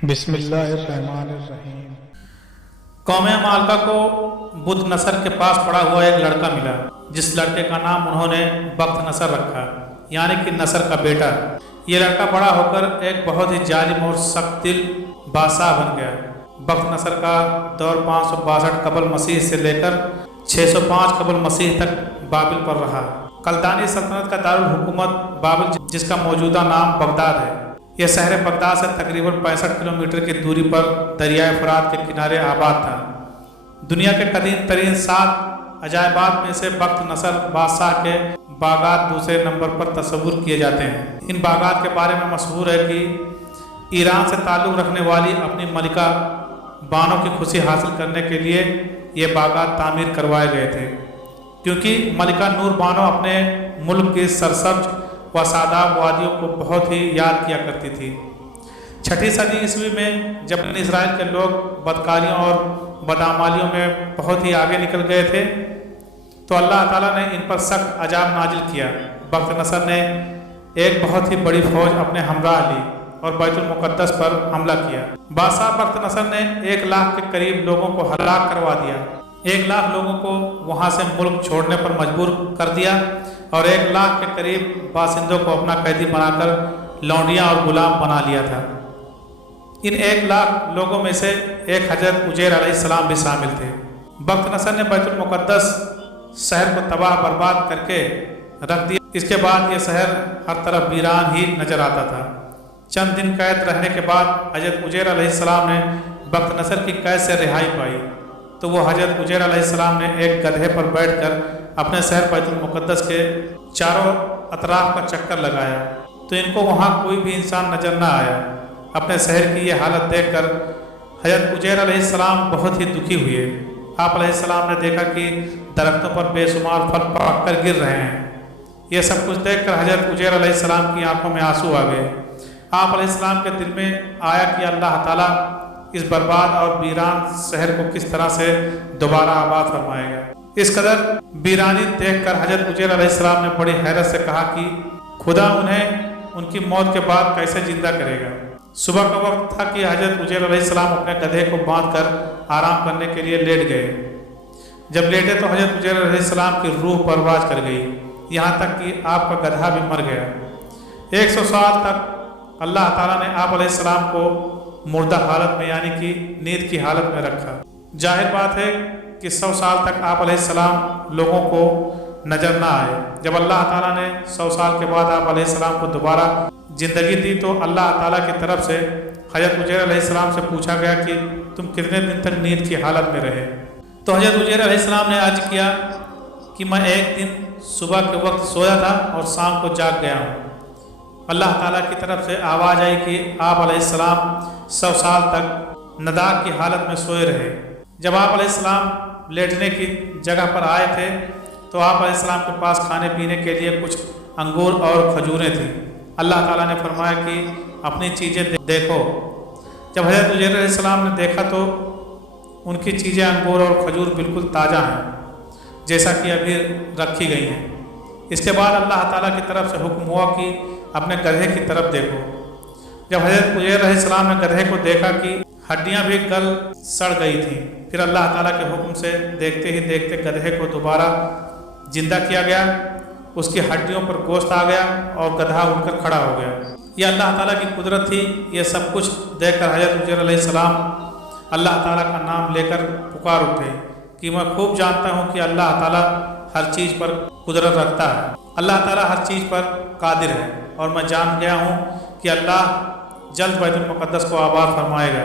बिस्मिल्लाहिर्रहमानिर्रहीम। कौम मालका को बुध नसर के पास पड़ा हुआ एक लड़का मिला, जिस लड़के का नाम उन्होंने बख्त नसर रखा, यानी कि नसर का बेटा। ये लड़का बड़ा होकर एक बहुत ही जालिम और सख्त दिल बादशाह बन गया। बख्त नसर का दौर 562 कबल मसीह से लेकर 605 कबल मसीह तक बाबिल पर रहा। कल्दानी सल्तनत का दारुल हुकूमत बाबिल, जिसका मौजूदा नाम बगदाद है। यह शहर बगदाद से तकरीबन 65 किलोमीटर की दूरी पर दरियाए फरात के किनारे आबाद था। दुनिया के कदीम तरीन 7 अजायबात में से बख्त नसर बादशाह के बागात दूसरे नंबर पर तस्वुर किए जाते हैं। इन बागात के बारे में मशहूर है कि ईरान से ताल्लुक़ रखने वाली अपनी मलिका बानो की खुशी हासिल करने के लिए ये बागात तामीर करवाए गए थे, क्योंकि मलिका नूर बानो अपने मुल्क की सरसब्ज व सादाब वादियों को बहुत ही याद किया करती थी। 6ठी सदी ईस्वी में जब इस्राइल के लोग बदकारियों और बदआमालियों में बहुत ही आगे निकल गए थे, तो अल्लाह ताला ने इन पर सख्त अजाब नाजिल किया। बख्त नसर ने एक बहुत ही बड़ी फौज अपने हमराह ली और बैतुल मुक़द्दस पर हमला किया। बादशाह बख्त नसर ने 1 लाख के करीब लोगों को हलाक करवा दिया। 1 लाख लोगों को वहाँ से मुल्क छोड़ने पर मजबूर कर दिया और 1 लाख के करीब बासिंदों को अपना कैदी बनाकर लौंडियाँ और गुलाम बना लिया था। इन 1 लाख लोगों में से एक हजरत उजैर अलैहिस्सलाम भी शामिल थे। बख्त नसर ने बैतुल मुक़द्दस शहर को तबाह बर्बाद करके रख दिया। इसके बाद ये शहर हर तरफ वीरान ही नजर आता था। चंद दिन कैद रहने के बाद हजरत उजैर अलैहिस्सलाम ने बख्त नसर की कैद से रिहाई पाई, तो वो हजरत उजैर अलैहिस्सलाम ने एक गधे पर बैठकर अपने शहर बैतुल मुक़द्दस के चारों अतराफ का चक्कर लगाया, तो इनको वहाँ कोई भी इंसान नजर न आया। अपने शहर की ये हालत देखकर हजरत उजैर अलैहिस्सलाम बहुत ही दुखी हुए। आप अलैहिस्सलाम ने देखा कि दरख्तों पर बेशुमार फल पक कर गिर रहे हैं। ये सब कुछ देखकर हजरत उजैर अलैहिस्सलाम की आंखों में आंसू आ गए। आप अलैहिस्सलाम के दिल में आया कि अल्लाह ताला इस बर्बाद और वीरान शहर को किस तरह से दोबारा आबाद फरमाएगा। इस कदर वीरानी देखकर हजरत उजैर अलैहिस्सलाम ने बड़ी हैरत से कहा कि खुदा उन्हें उनकी मौत के बाद कैसे जिंदा करेगा। सुबह का वक्त था कि हजरत उजैर अलैहिस्सलाम अपने गधे को बांधकर आराम करने के लिए लेट गए। जब लेटे तो हजरत उजैर अलैहिस्सलाम की रूह परवाज कर गई, यहाँ तक कि आपका गधा भी मर गया। 100 साल तक अल्लाह ताला ने आप अलैहिस्सलाम को मुर्दा हालत में, यानी कि नींद की हालत में रखा। जाहिर बात है कि 100 साल तक आप अलैहिस्सलाम लोगों को नजर ना आए। जब अल्लाह ताला ने 100 साल के बाद आप अलैहिस्सलाम को दोबारा जिंदगी दी, तो अल्लाह ताला की तरफ से हजरत उजैर अलैहिस्सलाम से पूछा गया कि तुम कितने दिन तक नींद की हालत में रहे। तो हजरत उजैर अलैहिस्सलाम ने अर्ज किया कि मैं एक दिन सुबह के वक्त सोया था और शाम को जाग गया हूँ। अल्लाह ताला की तरफ से आवाज़ आई कि आप अलैहिस्सलाम 100 साल तक नदाक की हालत में सोए रहे। जब आप अलैहिस्सलाम लेटने की जगह पर आए थे, तो आप अलैहिस्सलाम के पास खाने पीने के लिए कुछ अंगूर और खजूरें थीं। अल्लाह ताला ने फरमाया कि अपनी चीज़ें देखो। जब हजरत उजैर अलैहिस्सलाम ने देखा तो उनकी चीज़ें अंगूर और खजूर बिल्कुल ताज़ा हैं, जैसा कि अभी रखी गई हैं। इसके बाद अल्लाह ताला की तरफ से हुक्म हुआ कि अपने गधे की तरफ देखो। जब हजरत उजैर अलैहिस्सलाम ने गधे को देखा कि हड्डियां भी गल सड़ गई थीं, फिर अल्लाह ताला के हुक्म से देखते ही देखते गधे को दोबारा जिंदा किया गया। उसकी हड्डियों पर गोश्त आ गया और गधा उठकर खड़ा हो गया। ये अल्लाह ताला की कुदरत थी। ये सब कुछ देखकर हजरत उजैर अलैहिस्सलाम अल्लाह ताला का नाम लेकर पुकार उठे कि मैं खूब जानता हूँ कि अल्लाह ताला हर चीज़ पर कुदरत रखता है। अल्लाह ताला हर चीज़ पर कादिर है और मैं जान गया हूँ कि अल्लाह जल्द बैतुल मुक़द्दस को आबाद फरमाएगा।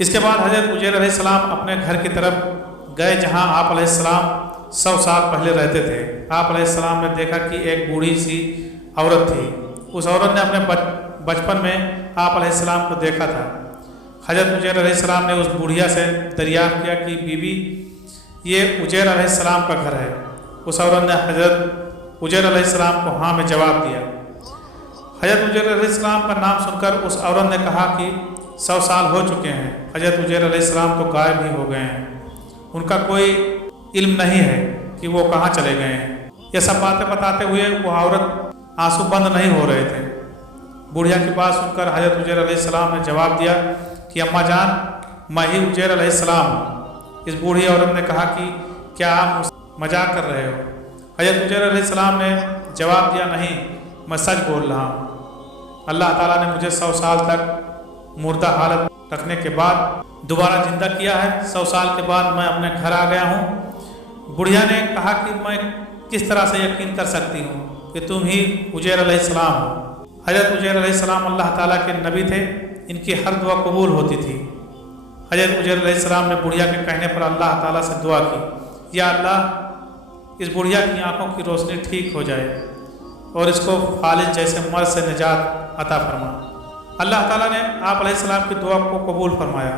इसके बाद हजरत उजैर अलैहिस्सलाम अपने घर की तरफ गए, जहाँ आप अलैहिस्सलाम 100 साल पहले रहते थे। आप अलैहिस्सलाम ने देखा कि एक बूढ़ी सी औरत थी। उस औरत ने अपने बचपन में आप अलैहिस्सलाम को देखा था। हजरत उजैर अलैहिस्सलाम ने उस बुढ़िया से दरियाफ्त किया कि बीबी, ये उजैर अलैहिस्सलाम का घर है। उस औरत ने हजरत उजैर अलैहिस्सलाम को हाँ में जवाब दिया। हजरत उजैर अलैहिस्सलाम का नाम सुनकर उस औरत ने कहा कि 100 साल हो चुके हैं, हजरत उजैर अलैहिस्सलाम तो गायब ही हो गए हैं। उनका कोई इल्म नहीं है कि वो कहाँ चले गए हैं। ये सब बातें बताते हुए वो औरत आंसू बंद नहीं हो रहे थे। बुढ़िया की बात सुनकर हजरत उजैर अलैहिस्सलाम ने जवाब दिया कि अम्मा जान, मैं ही उजैर अलैहिस्सलाम हूँ। इस बूढ़ी औरत ने कहा कि क्या आप मुझसे मजाक कर रहे हो? हज़रत उजैर अलैहिस्सलाम ने जवाब दिया, नहीं, मैं सच बोल रहा हूँ। अल्लाह ताला ने मुझे 100 साल तक मुर्दा हालत रखने के बाद दोबारा जिंदा किया है। 100 साल के बाद मैं अपने घर आ गया हूँ। बुढ़िया ने कहा कि मैं किस तरह से यकीन कर सकती हूँ कि तुम ही उजैर अलैहिस्सलाम हो। हज़रत उजैर अलैहिस्सलाम अल्लाह ताला के नबी थे, इनकी हर दुआ कबूल होती थी। हज़रत उजैर अलैहिस्सलाम ने बुढ़िया के कहने पर अल्लाह ताला से दुआ की, या अल्लाह, इस बुढ़िया की आंखों की रोशनी ठीक हो जाए और इसको फालिज जैसे मर्ज से निजात अता फरमा। अल्लाह ताला ने आप अलैहिस्सलाम की दुआ को कबूल फरमाया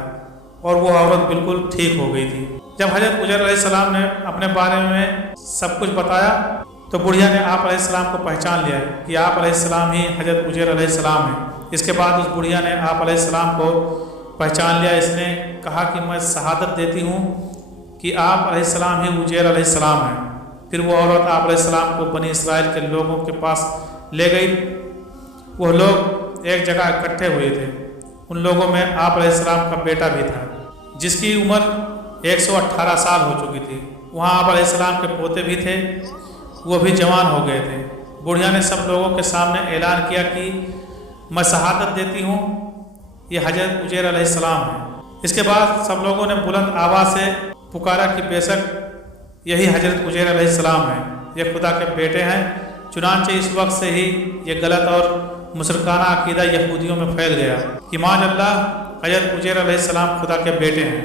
और वो औरत बिल्कुल ठीक हो गई थी। जब हज़रत उजैर अलैहिस्सलाम ने अपने बारे में सब कुछ बताया तो बुढ़िया ने आप अलैहिस्सलाम को पहचान लिया कि आप अलैहिस्सलाम ही हज़रत उजैर अलैहिस्सलाम हैं। इसके बाद उस बुढ़िया ने आप अलैहिस्सलाम को पहचान लिया। इसने कहा कि मैं शहादत देती हूँ कि आप अलैहिस्सलाम ही उजैर अलैहिस्सलाम हैं। फिर वो औरत आप अलैहिस्सलाम को बनी इसराइल के लोगों के पास ले गई। वो लोग एक जगह इकट्ठे हुए थे। उन लोगों में आप अलैहिस्सलाम का बेटा भी था जिसकी उम्र 118 साल हो चुकी थी। वहाँ आप अलैहिस्सलाम के पोते भी थे, वो भी जवान हो गए थे। बुढ़िया ने सब लोगों के सामने ऐलान किया कि मैं शहादत देती हूँ, ये हज़रत उजैर अलैहिस्सलाम है। इसके बाद सब लोगों ने बुलंद आवाज़ से पुकारा कि बेशक यही हज़रत उजैर अलैहिस्सलाम है, ये खुदा के बेटे हैं। चुनांचे इस वक्त से ही ये गलत और मुशरिकाना अकीदा यहूदियों में फैल गया कि माज़अल्लाह हज़रत उजैर अलैहिस्सलाम खुदा के बेटे हैं।